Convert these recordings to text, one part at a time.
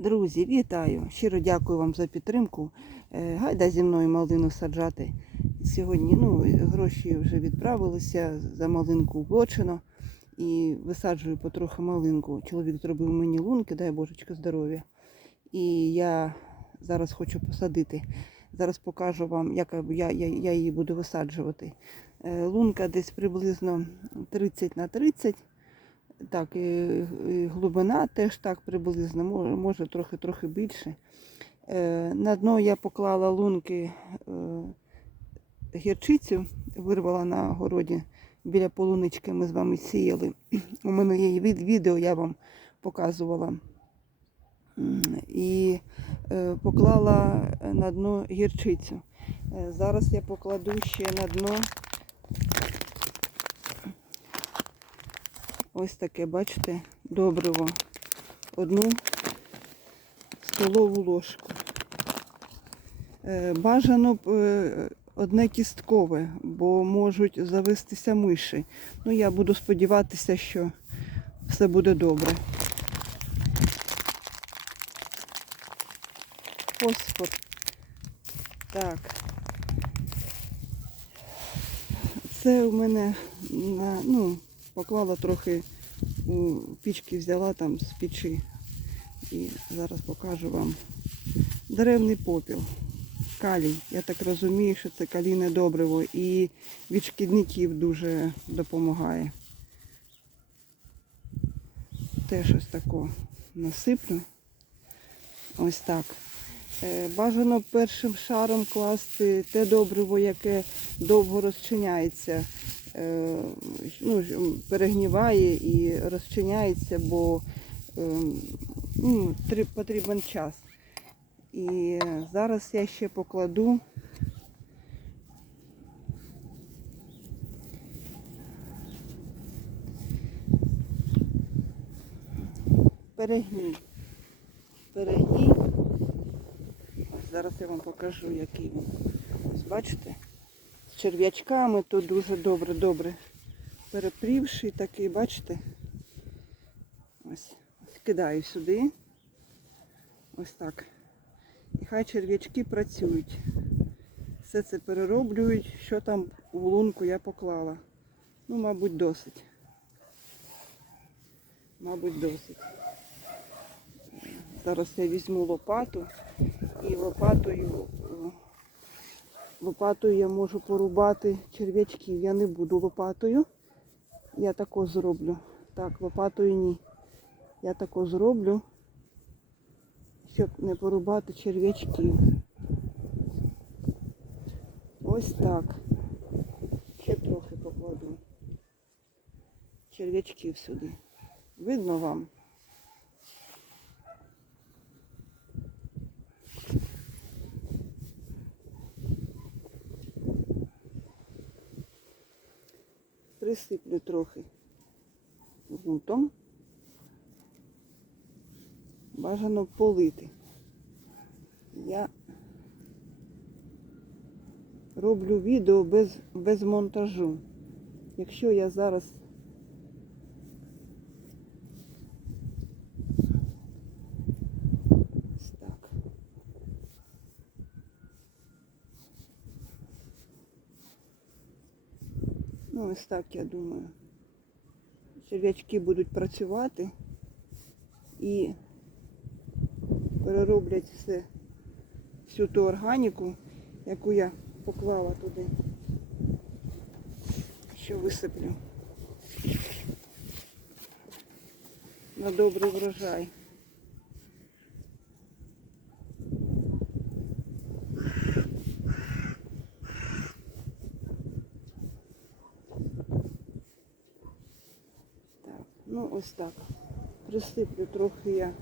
Друзі, вітаю! Щиро дякую вам за підтримку. Е, Гайда зі мною малину саджати. Сьогодні ну, гроші вже відправилися за малинку вплочено. І висаджую потроху малинку. Чоловік зробив мені лунки, дай божечко здоров'я. І я зараз хочу посадити. Зараз покажу вам, як я, я, я її буду висаджувати. Е, Лунка десь приблизно 30 на 30. Так, і, глибина теж так приблизно, може, трохи-трохи більше. Е, на дно я поклала лунки е, гірчицю, вирвала на городі біля полунички, ми з вами сіяли. У мене є від- відео, я вам показувала. І е, поклала на дно гірчицю. Зараз я покладу ще на дно Ось таке, бачите, добриво. Одну столову ложку. Е, Бажано б е, одне кісткове, бо можуть завестися миші. Ну, я буду сподіватися, що все буде добре. Фосфор. Так. Це у мене на, ну, поклала трохи у пічки, взяла там з печі. І зараз покажу вам деревний попіл. Калій. Я так розумію, що це калійне добриво і від шкідників дуже допомагає. Теж ось тако насиплю. Ось так. Е, Бажано першим шаром класти те добриво, яке довго розчиняється ну, перегніває і розчиняється, бо е, ну, потрібен час. І зараз я ще покладу перегній. Перегній. Зараз я вам покажу, який він. Ось бачите? Черв'ячками тут дуже добре, добре перепрівший такий, бачите? Ось, ось кидаю сюди. Ось так. І хай черв'ячки працюють. Все це перероблюють, що там у лунку я поклала. Ну, мабуть, досить. Мабуть, досить. Зараз я візьму лопату і лопатою Лопатою я можу порубати черв'ячків. Я не буду лопатою. Я тако зроблю. Так, лопатою ні. Я тако зроблю, щоб не порубати черв'ячків. Ось так. Ще трохи покладу. Черв'ячків сюди. Видно вам? Присиплю трохи гунтом Бажано полити. Я роблю відео без, без монтажу. Якщо я зараз ось так. Ну, ось так, я думаю. Черв'ячки будуть працювати і перероблять все, всю ту органіку, яку я поклала туди, що висиплю на добрий врожай. Так, ну ось так. Присиплю трохи я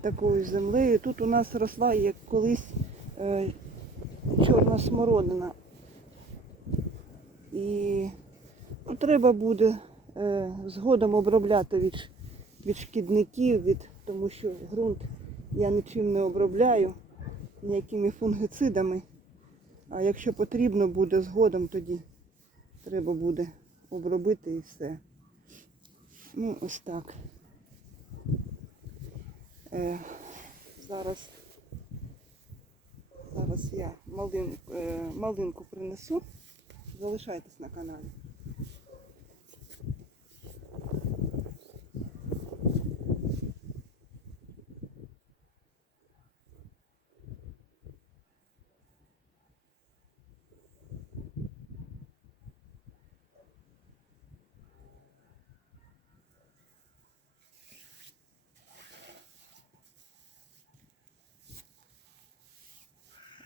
такою землею. Тут у нас росла як колись е, чорна смородина. І ну, треба буде е, згодом обробляти від, від шкідників, від, тому що ґрунт я нічим не обробляю, ніякими фунгицидами. А якщо потрібно буде згодом, тоді треба буде обробити і все. Ну, ось так. Е, Зараз, зараз я малин, е, малинку принесу. Залишайтесь на каналі.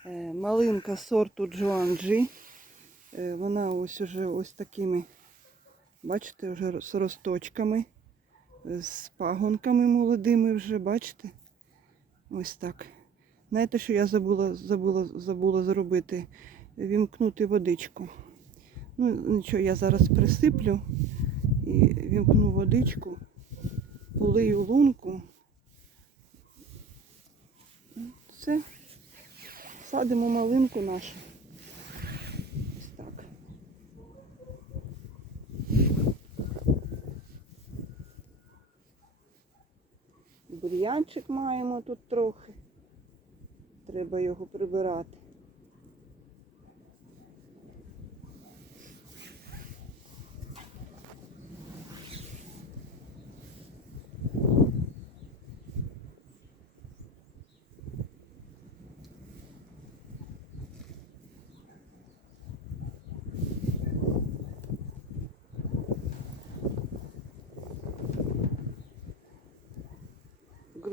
Е, Малинка сорту Джуанджі. Е, Вона ось уже ось такими, бачите, вже з росточками, з пагонками молодими вже, бачите? Ось так. Знаєте, що я забула, забула, забула зробити? Вімкнути водичку. Ну, нічого, я зараз присиплю і вімкну водичку, полию лунку. Все. Садимо малинку нашу. Ось так. Бур'янчик маємо тут трохи. Треба його прибирати.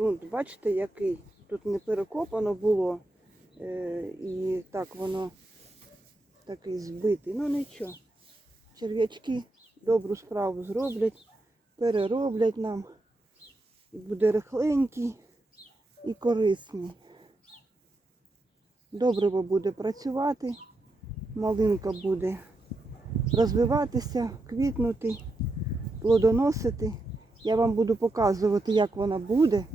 ґрунт, бачите, який? Тут не перекопано було. Е, і так воно такий збитий. Ну нічого. Черв'ячки добру справу зроблять, перероблять нам. І буде рихленький і корисний. Добриво буде працювати, малинка буде розвиватися, квітнути, плодоносити. Я вам буду показувати, як вона буде.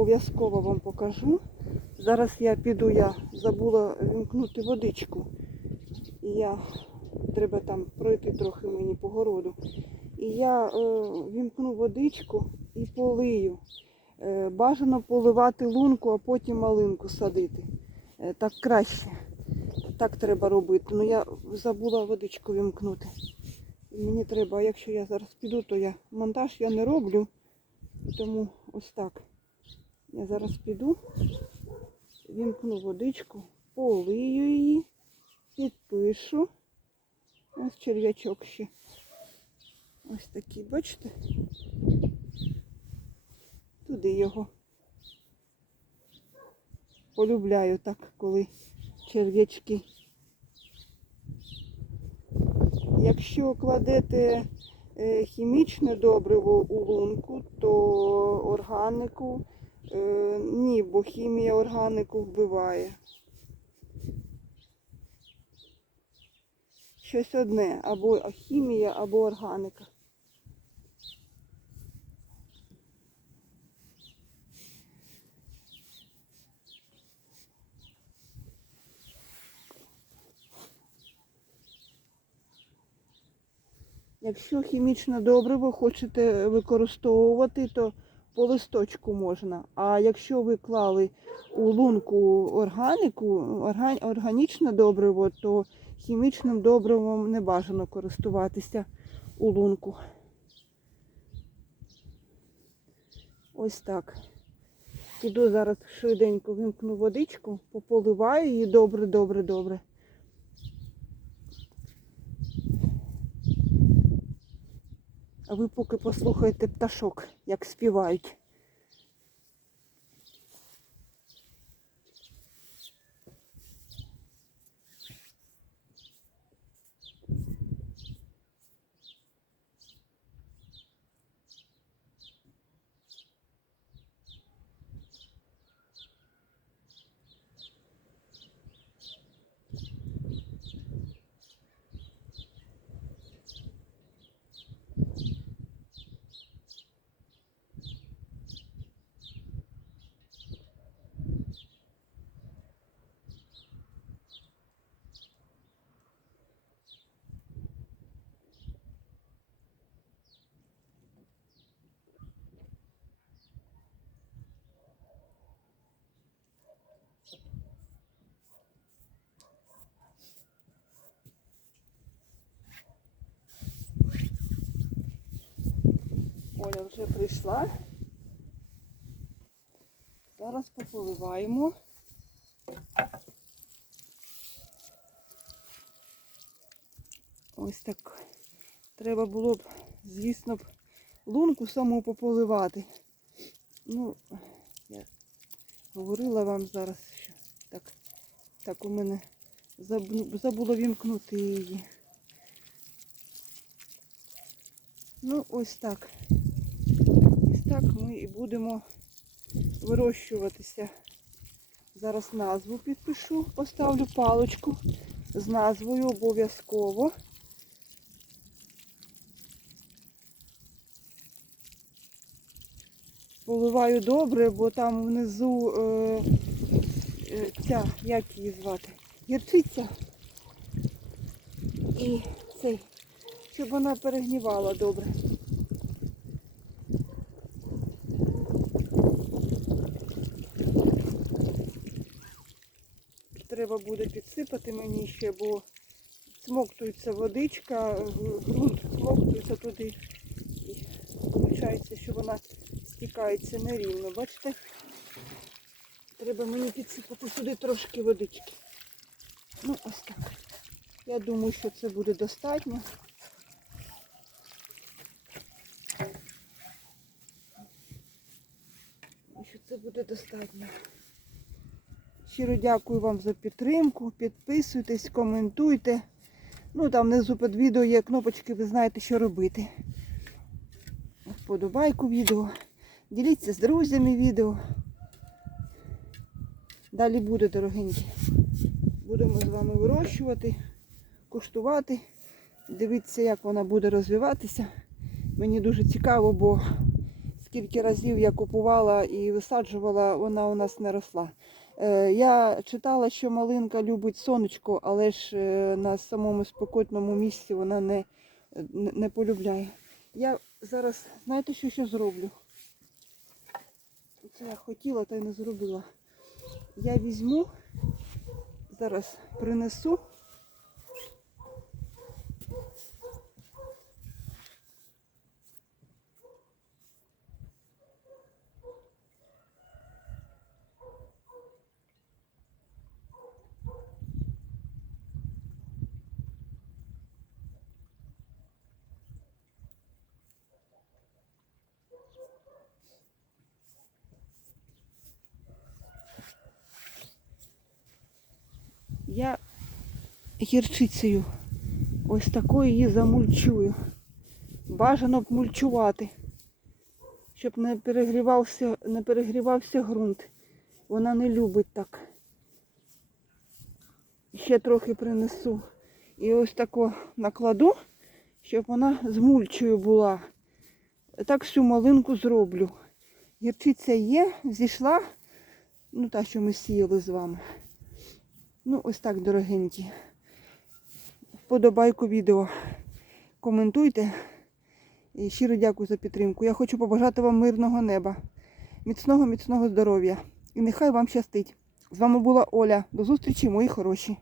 Обов'язково вам покажу. Зараз я піду, я забула вімкнути водичку. І я треба там пройти трохи мені по городу. І я е, вімкну водичку і полию. Е, бажано поливати лунку, а потім малинку садити. Е, так краще. Так треба робити. Ну я забула водичку вімкнути. Мені треба, якщо я зараз піду, то я монтаж я не роблю. Тому ось так. Я зараз піду, вімкну водичку, полию її, підпишу. Ось черв'ячок ще. Ось такий, бачите? Туди його. Полюбляю так, коли черв'ячки. Якщо кладете е, хімічне добриво у лунку, то органіку е, ні, бо хімія органіку вбиває. Щось одне, або хімія, або органіка. Якщо хімічне добриво хочете використовувати, то по листочку можна. А якщо ви клали у лунку органіку, орга- органічне добриво, то хімічним добривом не бажано користуватися у лунку. Ось так. Піду зараз швиденько вимкну водичку, пополиваю її добре, добре, добре. Ви поки послухаєте пташок, як співають. Оля вже прийшла. Зараз пополиваємо. Ось так. Треба було б, звісно б, лунку саму пополивати. Ну, я говорила вам зараз, що так, так у мене забу- забула вімкнути її. Ну, ось так. Так ми і будемо вирощуватися. Зараз назву підпишу, поставлю паличку з назвою обов'язково. Поливаю добре, бо там внизу е, е, ця, як її звати, гірчиця. І цей, щоб вона перегнівала добре. Треба буде підсипати мені ще, бо смоктується водичка, ґрунт смоктується туди. І виходить, що вона стікається нерівно. Бачите? Треба мені підсипати сюди трошки водички. Ну, ось так. Я думаю, що це буде достатньо. Що це буде достатньо. Щиро дякую вам за підтримку. Підписуйтесь, коментуйте. Ну там внизу під відео є кнопочки, ви знаєте, що робити. Вподобайку відео. Діліться з друзями відео. Далі буде, дорогенькі. Будемо з вами вирощувати, куштувати, дивитися, як вона буде розвиватися. Мені дуже цікаво, бо скільки разів я купувала і висаджувала, вона у нас не росла. Е, Я читала, що малинка любить сонечко, але ж е, на самому спокотному місці вона не, не, полюбляє. Я зараз, знаєте, що ще зроблю? Це я хотіла, та й не зробила. Я візьму, зараз принесу. Я гірчицею ось такою її замульчую. Бажано б мульчувати, щоб не перегрівався, не перегрівався ґрунт. Вона не любить так. Ще трохи принесу. І ось тако накладу, щоб вона з мульчою була. Так всю малинку зроблю. Гірчиця є, зійшла, ну та, що ми сіяли з вами. Ну, ось так, дорогенькі. Вподобайку відео. Коментуйте. І щиро дякую за підтримку. Я хочу побажати вам мирного неба, міцного, міцного здоров'я. І нехай вам щастить. З вами була Оля. До зустрічі, мої хороші.